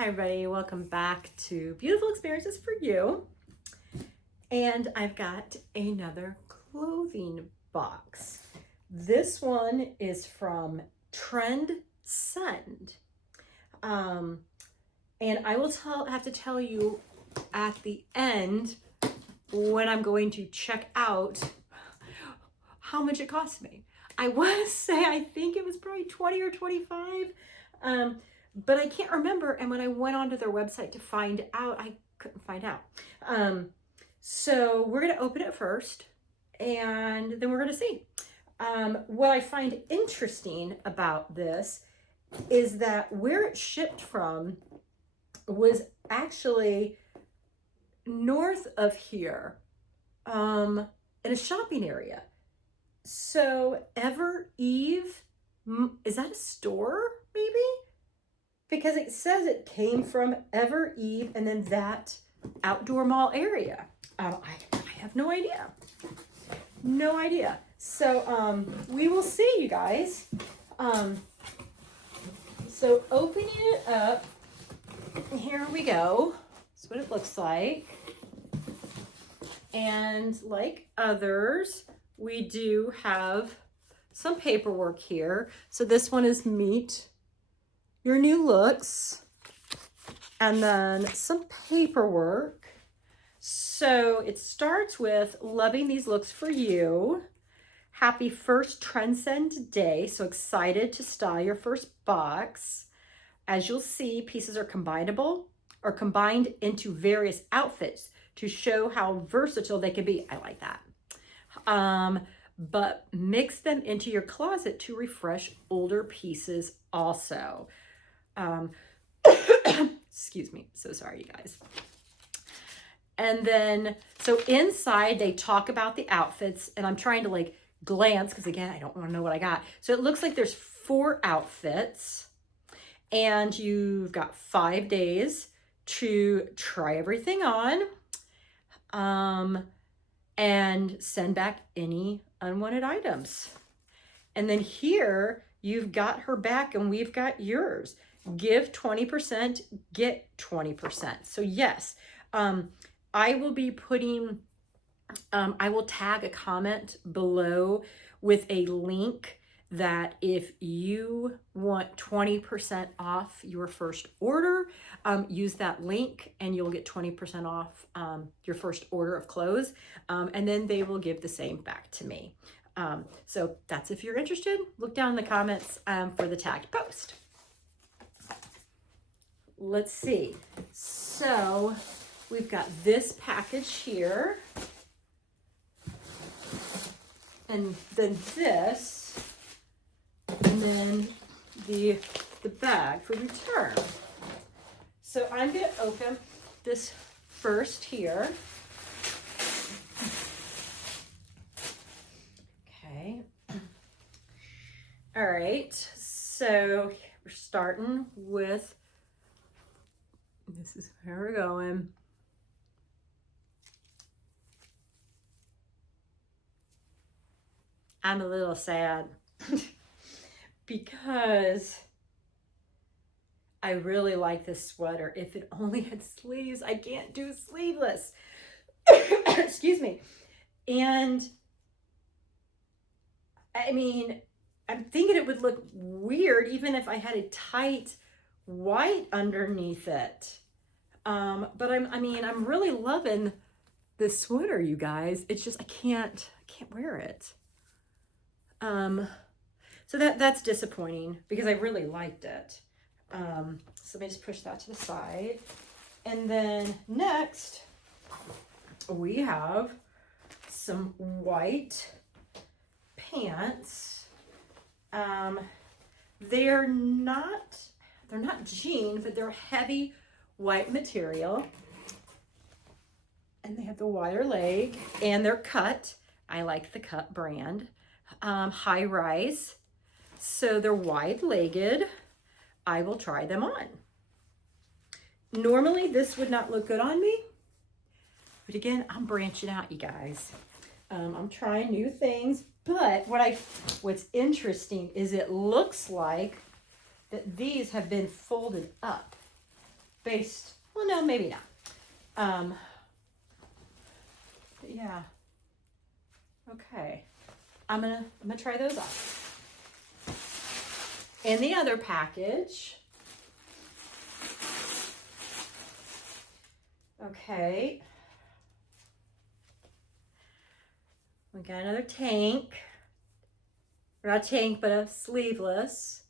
Hi everybody, welcome back to Beautiful Experiences for You. And I've got another clothing box. This one is from Trendsend. And I will have to tell you at the end when I'm going to check out how much it cost me. I want to say I think it was probably 20 or 25. But I can't remember. And when I went onto their website to find out, I couldn't find out. So we're going to open it first and then we're going to see. What I find interesting about this is that where it shipped from was actually north of here, in a shopping area. So Eve, is that a store maybe? Because it says it came from Eve and then that outdoor mall area. I have no idea. No idea. So we will see, you guys. So opening it up, here we go. That's what it looks like. And like others, we do have some paperwork here. So this one is Meet Your New Looks, and then some paperwork. So it starts with loving these looks for you. Happy first Trendsend day. So excited to style your first box. As you'll see, pieces are combinable or combined into various outfits to show how versatile they can be. I like that. But mix them into your closet to refresh older pieces also. Excuse me, so sorry you guys. And then so inside they talk about the outfits, and I'm trying to like glance because again I don't want to know what I got. So it looks like there's 4 outfits and you've got 5 days to try everything on, and send back any unwanted items. And then here you've got her back and we've got yours. Give 20%, get 20%. So yes, I will be putting, I will tag a comment below with a link that if you want 20% off your first order, use that link and you'll get 20% off your first order of clothes. And then they will give the same back to me. So that's if you're interested. Look down in the comments for the tagged post. Let's see. So we've got this package here. And then this. And then the bag for return. So I'm going to open this first here. Okay. All right. So we're starting with, this is where we're going. I'm a little sad because I really like this sweater. If it only had sleeves, I can't do sleeveless. Excuse me. And I mean, I'm thinking it would look weird even if I had a tight white underneath it. But I'm really loving this sweater, you guys. It's just I can't wear it. So that's disappointing because I really liked it. So let me just push that to the side. And then next we have some white pants. They're not jean, but they're heavy white material. And they have the wider leg and they're cut. I like the cut brand. High rise. So they're wide-legged. I will try them on. Normally this would not look good on me, but again, I'm branching out, you guys. I'm trying new things, but what's interesting is it looks like that these have been folded up. based, well, no, maybe not. Yeah. Okay. I'm gonna try those on. In the other package, okay, we got another tank. Not a tank, but a sleeveless.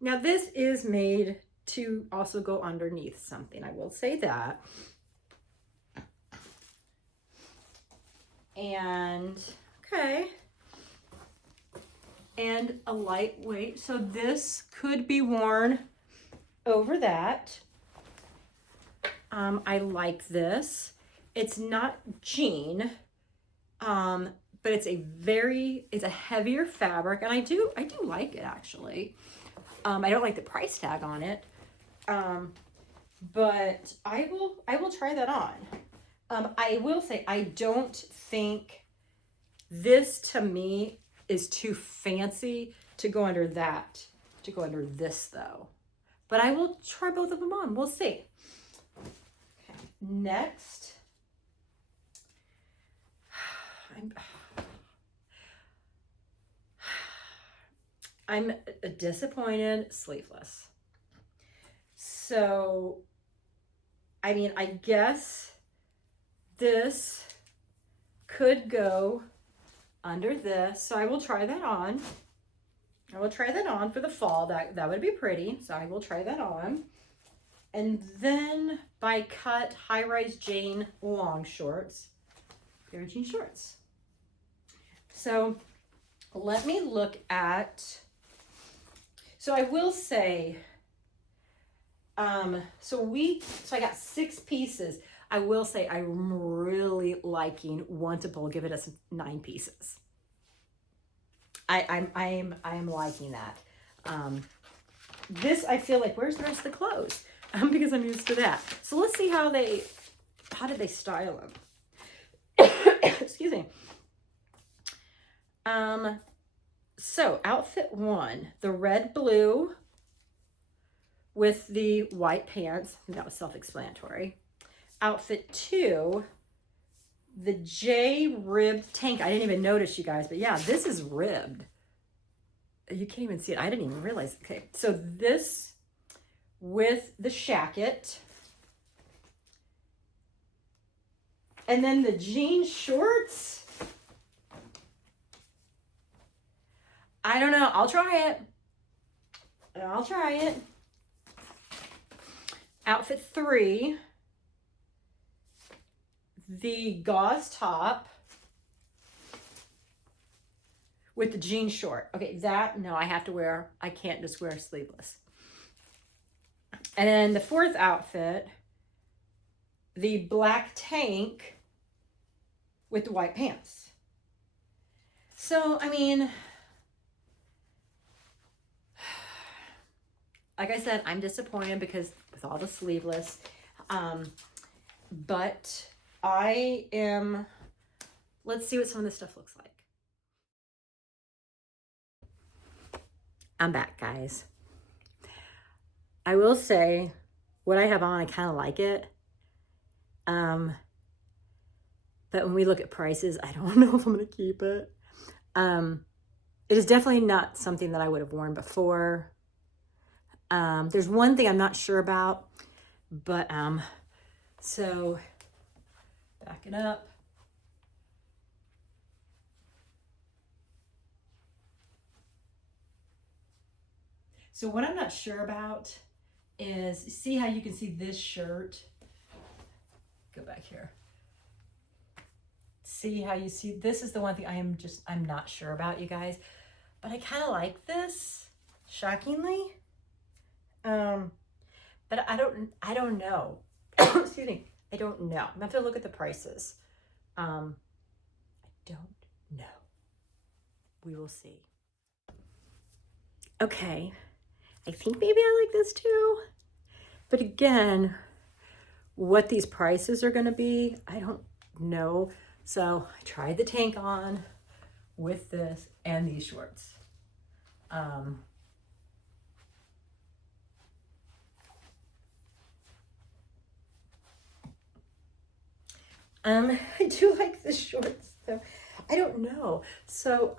Now this is made to also go underneath something, I will say that. And, okay. And a lightweight, so this could be worn over that. I like this. It's not jean, but it's a heavier fabric, and I do like it actually. I don't like the price tag on it, but I will try that on. I will say I don't think this to me is too fancy to go under that, to go under this though. But I will try both of them on. We'll see. Okay. Next, I'm disappointed, sleeveless. So, I mean, I guess this could go under this. So I will try that on. I will try that on for the fall. That would be pretty. So I will try that on. And then by cut high-rise jean long shorts. They're jean shorts. So let me look at, so I will say, so I got 6 pieces. I will say I'm really liking Wantable. Give it us 9 pieces. I am liking that. This I feel like, where's the rest of the clothes? Because I'm used to that. So let's see how did they style them? Excuse me. So outfit 1, the red blue with the white pants. That was self-explanatory. Outfit 2, the J ribbed tank. I didn't even notice, you guys, but yeah, this is ribbed. You can't even see it. I didn't even realize. Okay, so this with the shacket. And then the jean shorts. I don't know. I'll try it. Outfit 3, the gauze top with the jean short. Okay, no, I can't just wear sleeveless. And then the 4th outfit, the black tank with the white pants. So, I mean, like I said, I'm disappointed because with all the sleeveless, but let's see what some of this stuff looks like. I'm back, guys. I will say what I have on, I kind of like it. But when we look at prices, I don't know if I'm going to keep it. It is definitely not something that I would have worn before. There's one thing I'm not sure about, but, so back it up. So what I'm not sure about is, see how you can see this shirt? Go back here. See how you see, this is the one thing I'm not sure about, you guys, but I kind of like this, shockingly. But I don't know. Excuse me. I don't know. I'm gonna have to look at the prices. I don't know. We will see. Okay. I think maybe I like this too. But again, what these prices are gonna be, I don't know. So I tried the tank on with this and these shorts. I do like the shorts though. I don't know. So,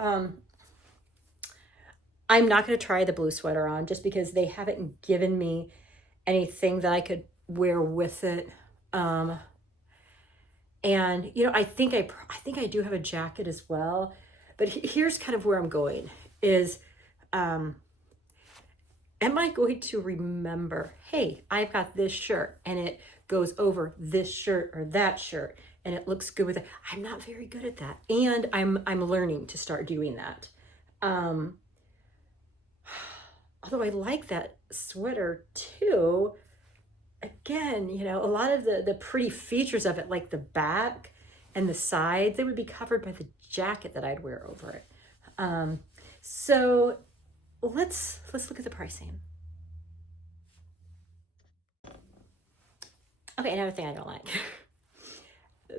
I'm not going to try the blue sweater on just because they haven't given me anything that I could wear with it. And you know, I think I do have a jacket as well, but here's kind of where I'm going is, am I going to remember, hey, I've got this shirt and it goes over this shirt or that shirt and it looks good with it. I'm not very good at that. And I'm learning to start doing that. Although I like that sweater too. Again, you know, a lot of the pretty features of it, like the back and the sides, they would be covered by the jacket that I'd wear over it. So let's look at the pricing. Okay, another thing I don't like.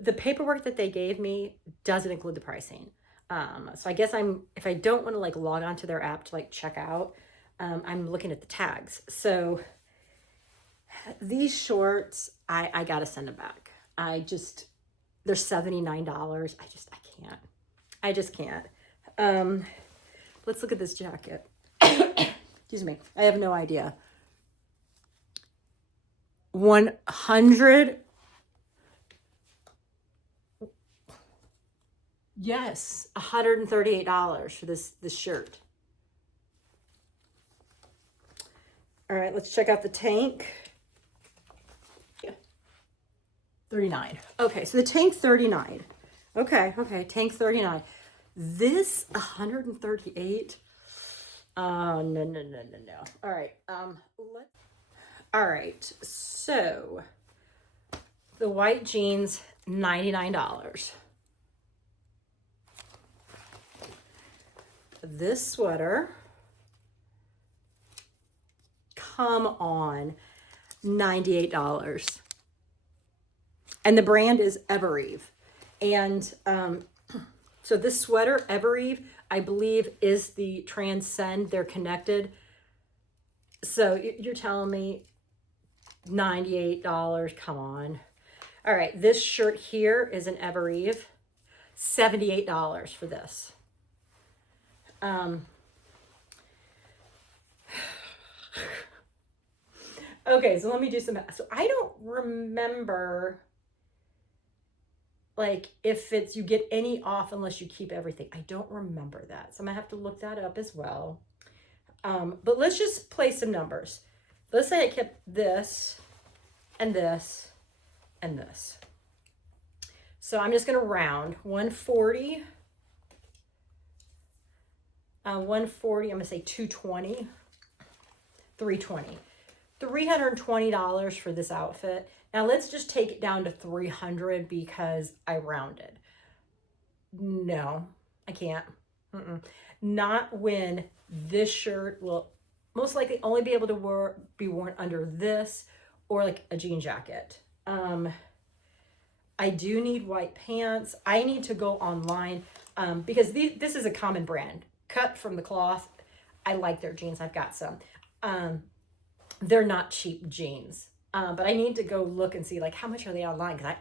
The paperwork that they gave me doesn't include the pricing. So I guess if I don't want to like log on to their app to like check out, I'm looking at the tags. So these shorts, I gotta send them back. They're $79. I just can't. Let's look at this jacket. Excuse me. I have no idea. 100. Yes, $138 for this shirt. All right, let's check out the tank. 39. Okay, so the tank 39. Okay, tank 39. This 138. No. All right. All right. So the white jeans, $99. This sweater, come on, $98. And the brand is Evereve. And so this sweater, Evereve, I believe is the Transcend. They're connected. So you're telling me $98, come on. All right, this shirt here is an Evereve, $78 for this. Okay, so let me do some math. So I don't remember like if you get any off unless you keep everything. I don't remember that. So I'm gonna have to look that up as well. But let's just play some numbers. Let's say I kept this and this and this. So I'm just gonna round 140. 140, I'm gonna say 220, 320. $320 for this outfit. Now let's just take it down to 300 because I rounded. No, I can't. Not when this shirt will most likely only be able to be worn under this or like a jean jacket. I do need white pants. I need to go online because this is a common brand, cut from the cloth. I like their jeans. I've got some. They're not cheap jeans, but I need to go look and see like how much are they online because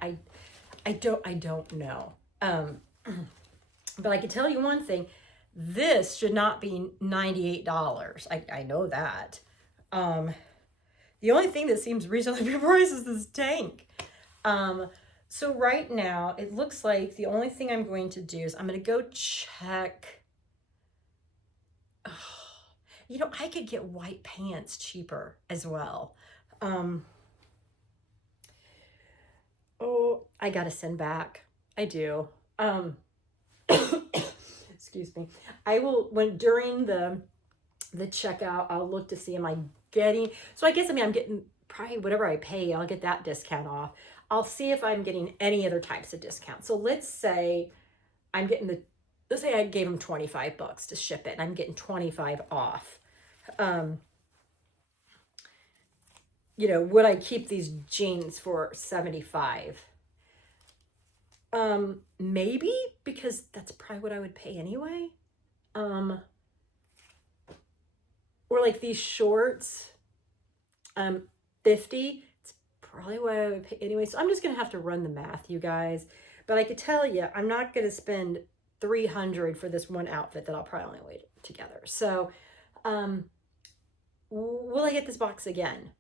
I don't know. But I can tell you one thing: this should not be $98. I know that. The only thing that seems reasonably priced is this tank. So right now it looks like the only thing I'm going to do is I'm going to go check. You know, I could get white pants cheaper as well. Oh, I gotta send back. I do. Excuse me. I will, during the checkout, I'll look to see, am I getting, so I guess, I'm getting probably whatever I pay, I'll get that discount off. I'll see if I'm getting any other types of discounts. So let's say I'm getting let's say I gave them $25 to ship it and I'm getting 25 off. You know, would I keep these jeans for 75? Maybe, because that's probably what I would pay anyway. Or like these shorts, 50, it's probably what I would pay anyway. So I'm just gonna have to run the math, you guys. But I could tell you, I'm not gonna spend $300 for this one outfit that I'll probably only wear together. So, will I get this box again?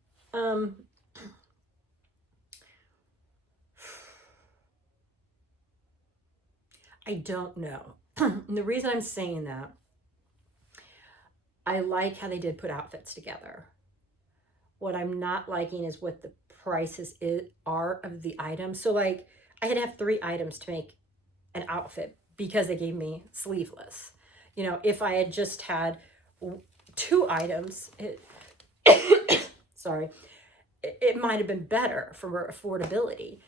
I don't know. And the reason I'm saying that, I like how they did put outfits together. What I'm not liking is what the prices are of the items. So like I had to have 3 items to make an outfit because they gave me sleeveless. You know, if I had just had 2 items, sorry, it might have been better for affordability.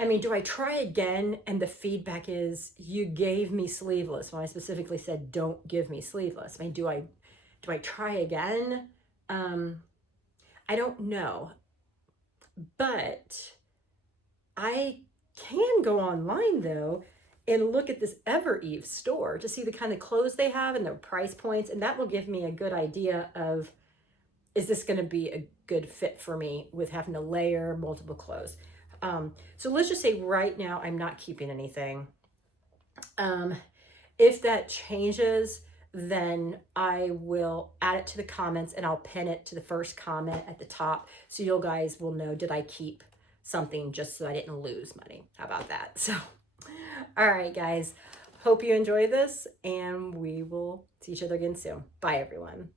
I mean, do I try again? And the feedback is, you gave me sleeveless when I specifically said, don't give me sleeveless. I mean, do I try again? I don't know, but I can go online though and look at this Evereve store to see the kind of clothes they have and their price points. And that will give me a good idea of, is this going to be a good fit for me with having to layer multiple clothes? So let's just say right now I'm not keeping anything. If that changes, then I will add it to the comments and I'll pin it to the first comment at the top. So you guys will know, did I keep something just so I didn't lose money? How about that? So, all right, guys, hope you enjoy this and we will see each other again soon. Bye, everyone.